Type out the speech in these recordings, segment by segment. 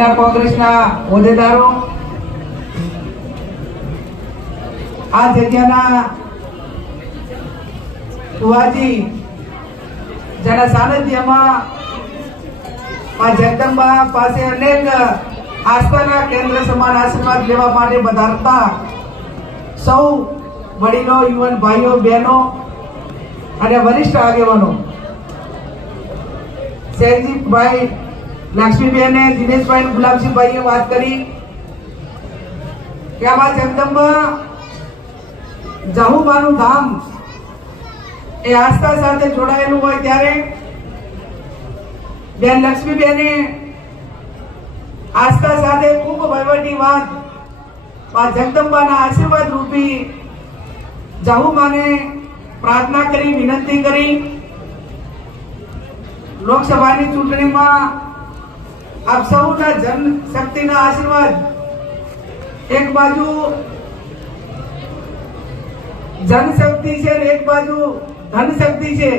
કોંગ્રેસના હોદ્દેદારો, આ જગ્યાના કુવાજી જેના સાનિધ્યમાં આ જગદંબા પાસે અનેક આસ્થાના કેન્દ્ર સમાન આશીર્વાદ લેવા માટે પધારતા સૌ વડીલો, યુવાન ભાઈઓ, બહેનો અને વરિષ્ઠ આગેવાનો, શેરજીભાઈ, લક્ષ્મીબેને, દિનેશભાઈ, ગુલાબસિંહભાઈએ વાત કરી કે આમાં જગદંબા જાહુબાનું ધામ એ આસ્થા સાથે જોડાયેલું હોય ત્યારે બેન લક્ષ્મીબેને આસ્થા સાથે ખૂબ વહીવટી વાત આ જગદંબાના આશીર્વાદ રૂપી જાહુબાને પ્રાર્થના કરી, વિનંતી કરી. લોકસભાની ચૂંટણીમાં આપ સૌના જનશક્તિના આશીર્વાદ, એક બાજુ જનશક્તિ છે અને એક બાજુ ધનશક્તિ છે.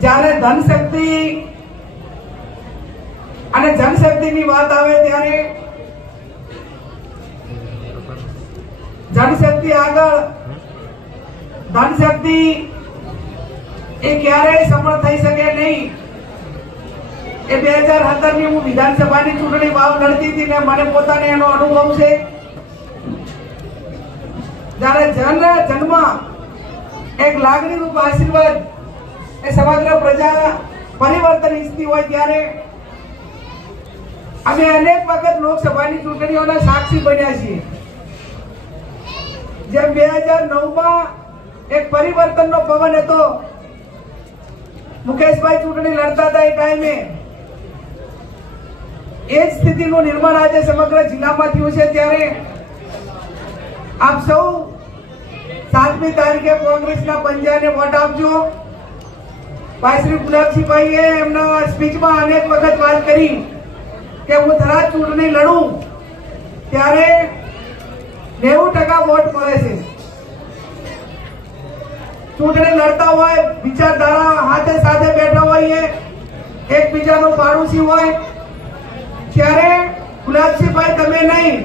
જ્યારે ધનશક્તિ અને જનશક્તિની વાત આવે ત્યારે જનશક્તિ આગળ ધનશક્તિ એ ક્યારેય સફળ થઈ શકે નહીં. એ 2017 ની હું વિધાનસભાની ચૂંટણી વાવ લડતી હતી ને મને પોતાને એનો અનુભવ છે. જ્યારે જન્મ એક લાગણી રૂપ આશીર્વાદ એ સમગ્ર પ્રજા પરિવર્તન ઈચ્છતી હોય ત્યારે અમે અનેક વખત લોકસભાની ચૂંટણીઓના સાક્ષી બન્યા છીએ. જેમ 2009માં એક પરિવર્તનનો પવન હતો, મુકેશભાઈ ચૂંટણી લડતા હતા એ ટાઈમે એ જ સ્થિતિનું નિર્માણ આજે સમગ્ર જિલ્લામાં થયું છે. ત્યારે આપ સૌ 7મી તારીખે કોંગ્રેસના પંજાને વોટ આપજો. ભાઈ શ્રી ગુલાબસિંહભાઈએ એમના સ્પીચમાં અનેક વખત વાત કરી કે હું થરાદ ચૂંટણી લડું ત્યારે 90% વોટ મળે છે. ચૂંટણી લડતા હોય, વિચારધારા હાથે સાથે બેઠા હોઈએ, એકબીજાનો પાડોશી હોય ત્યારે ગુલાબસિંહભાઈ તમે નહીં,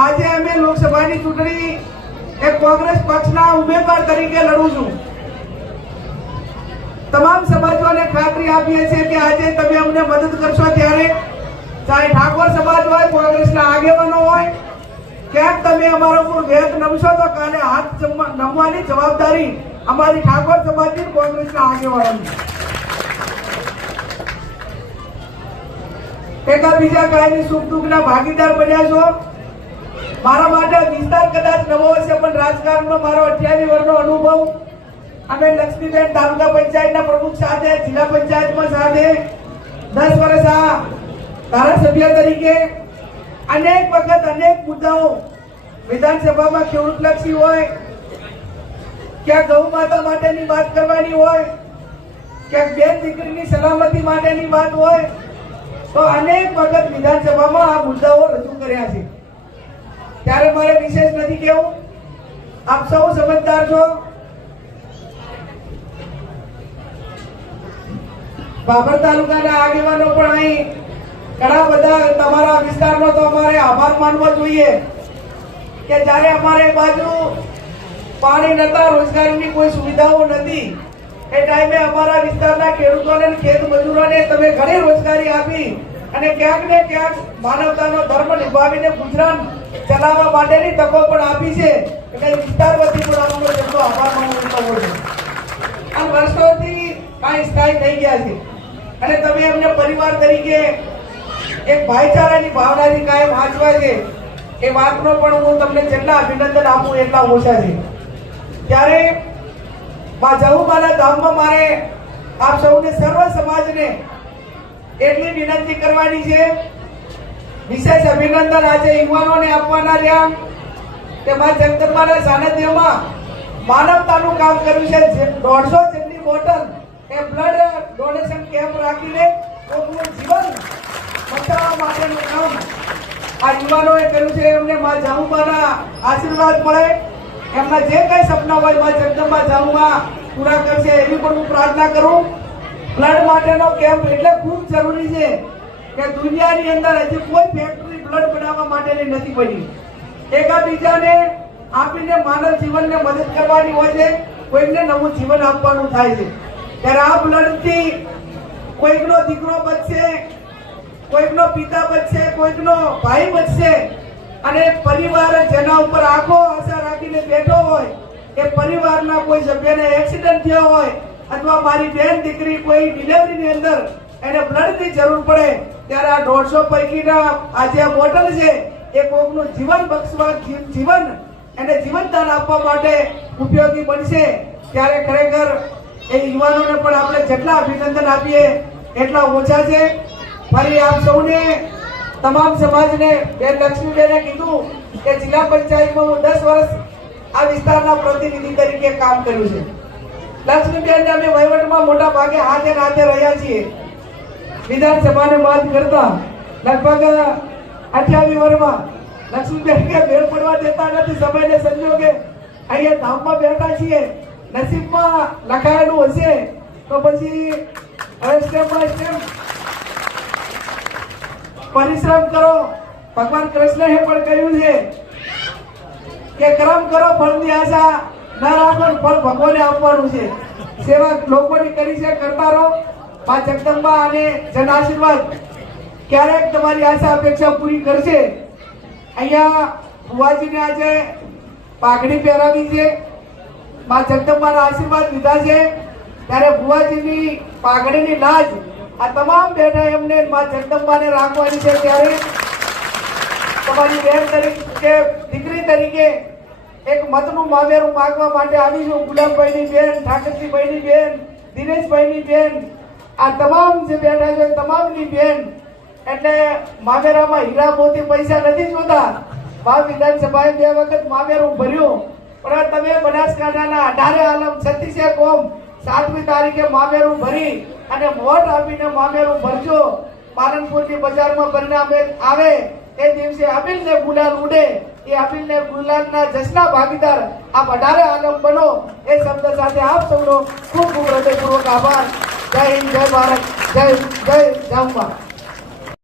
આજે અમે લોકસભાની ચૂંટણી એક કોંગ્રેસ પક્ષના ઉમેદવાર તરીકે લડું છું. તમામ સમાજોને ખાતરી આપીએ છીએ કે આજે તમે અમને મદદ કરશો ત્યારે ચાહે ઠાકોર સમાજ હોય, કોંગ્રેસના આગેવાનો હોય, ક્યાંક તમે અમારા ઉપર વેત નમશો તો કાલે હાથ નમવાની જવાબદારી અમારી ઠાકોર સમાજની, કોંગ્રેસના આગેવાનોની. એકબીજા કાયમી સુખ દુઃખના ભાગીદાર બન્યા છો. મારા માટે વિસ્તાર કદાચ નવો હશે પણ રાજકારણમાં મારો 28 વર્ષનો અનુભવ. અમે લક્ષ્મીબેન તાલુકા પંચાયતના પ્રમુખ સાથે, જિલ્લા પંચાયતમાં સાથે 10 વર્ષ આ ધારાસભ્ય તરીકે અનેક વખત અનેક મુદ્દાઓ વિધાનસભામાં ખેડૂતલક્ષી હોય, ક્યાંક ગૌ માતા માટેની વાત કરવાની હોય, ક્યાંક બેન દીકરીની સલામતી માટેની વાત હોય, તો અનેક વખત વિધાનસભામાં આ મુદ્દાઓ રજૂ કર્યા છે. ત્યારે મારે વિશેષ નથી કહેવું, આપ સૌ સમજદાર છો. બાબર તાલુકાના આગેવાનો પણ અહીં ઘણા બધા, તમારા વિસ્તારનો તો અમારે આભાર માનવો જોઈએ કે જ્યારે અમારે બાજુ પાણી નતા, રોજગારીની કોઈ સુવિધાઓ નથી, એ ટાઈમે અમારા વિસ્તારના ખેડૂતોને, ખેત મજૂરોને તમે ઘણી રોજગારી આપી અને ક્યાંક ને ક્યાંક માનવતાનો ધર્મ નિભાવીને ગુજરાન ચલાવવા માટેની તકો પણ આપી છે. એટલે વિસ્તાર વતી પણ અમારો જેટલો આભાર માનવો છે. આ વર્ષોથી કાંઈ સ્થાયી થઈ ગયા છે અને તમે એમને પરિવાર તરીકે એક ભાઈચારાની ભાવનાની કાયમ હાચવા છે. એ વાતનો પણ હું તમને જેટલા અભિનંદન આપું એટલા ઓછા છે. ત્યારે જાહુબાના ધામમાં મારે આપ સૌને, સર્વ સમાજને એટલી વિનંતી કરવાની છે. વિશેષ અભિનંદન આજે યુવાનોને આપવાના રહ્યા કે મા જગદંબાના સાનિધ્યમાં માનવતાનું કામ કર્યું છે. 150 જેટલી બોટલ એ બ્લડ ડોનેશન કેમ્પ રાખીને પોતાનું જીવન બચાવવા માટેનું કામ આ યુવાનોએ કર્યું છે. એમને મા જાહુબાના આશીર્વાદ મળે, એમના જે કઈ સપના હોય મા જગદંબા જાહુબા પૂરા કરશે એવી પણ હું પ્રાર્થના કરું. બ્લડ માટેનો કેમ્પ એટલે ખૂબ જરૂરી છે કે દુનિયાની અંદર હજી કોઈ ફેક્ટરી બ્લડ બનાવવા માટેની નથી બની. એકાબીજાને આપીને માનવ જીવનને મદદ કરવાની હોય છે, કોઈને નવું જીવન આપવાનું થાય છે. ત્યારે આ બ્લડથી કોઈકનો દીકરો બચશે, કોઈકનો પિતા બચશે, કોઈકનો ભાઈ બચશે, અને પરિવાર જેના ઉપર આખો આશા રાખીને બેઠો હોય એ પરિવારના કોઈ સભ્યને એક્સિડન્ટ થયો હોય અથવા મારી બેન દીકરી કોઈ ડિલિવરીની અંદર એને બ્લડની જરૂર પડે ત્યારે આ 150 પૈકીના આ જે બોટલ છે એ કોઈકનું જીવન બક્ષવા જીવન એને જીવનદાન આપવા માટે ઉપયોગી બનશે. ત્યારે ખરેખર એ યુવાનોને પણ આપણે જેટલા અભિનંદન આપીએ એટલા ઓછા છે. ફરી આપ સૌને તમામ સમાજને બેન લક્ષ્મીબેને કીધું કે જિલ્લા પંચાયતમાં હું 10 વર્ષ આ વિસ્તારના પ્રતિનિધિ તરીકે કામ કર્યું છે. લક્ષ્મીબેન અમે વહીવટમાં મોટા ભાગે હાથે નાથે રહ્યા છીએ. વિધાનસભાને બાદ કરતા લગભગ 28 વર્ષમાં લક્ષ્મીબેન કે ભેળ પડવા દેતા નથી. સમયને સંજોગે અહીંયા ધામમાં બેઠા છીએ. નસીબમાં લખાયેલું હશે તો પછી હવે સ્ટેપ બાય સ્ટેપ પરિશ્રમ કરો. ભગવાન કૃષ્ણએ પણ કહ્યું છે કે કર્મ કરો ફળની આશા ના રાખો, ફળ ભગવાને આપવાનું છે. સેવા લોકોની કરી છે, કરતા રહો. મા જગદંબા અને જન આશીર્વાદ ક્યારેક તમારી આશા અપેક્ષા પૂરી કરશે. અહીંયા બુવાજીને આજે પાઘડી પહેરાવી છે, મા જગદંબાના આશીર્વાદ લીધા છે. ત્યારે બુવાજીની પાઘડીની લાજ આ તમામ બેઠા એમને મા જગદંબાને રાખવાની છે. ત્યારે તમારી બહેન તરીકે દીકરી તરીકે એક મતનું મામેરું માંગવા માટે આવી છું. ગુલાબભાઈની બેન, ઠાકરજીભાઈની બેન, દિનેશભાઈની બેન, આ તમામ જે બેઠા છે તમામની બેન. એટલે મામેરામાં હીરા મોતી પૈસા નથી જોતા. ભાવ વિધાનસભાએ 2 વખત મામેરું ભર્યું, પણ તમે બનાસકાંઠાના 18 આલમ 36 કોમ 7મી તારીખે મામેરું ભરી અને વોટ આપીને મામેરું ભરજો. પાલનપુરની બજારમાં પરિણામ આવે એ દિવસે અબીલને ગુલાલ ઉડે, એ અબીલને ગુલાલના જશના ભાગીદાર આપ 18 આલમ બનો. એ શબ્દ સાથે આપ સૌનો ખૂબ ખૂબ હૃદયપૂર્વક આભાર. જય હિન્દ, જય ભારત, જય જય જામવા.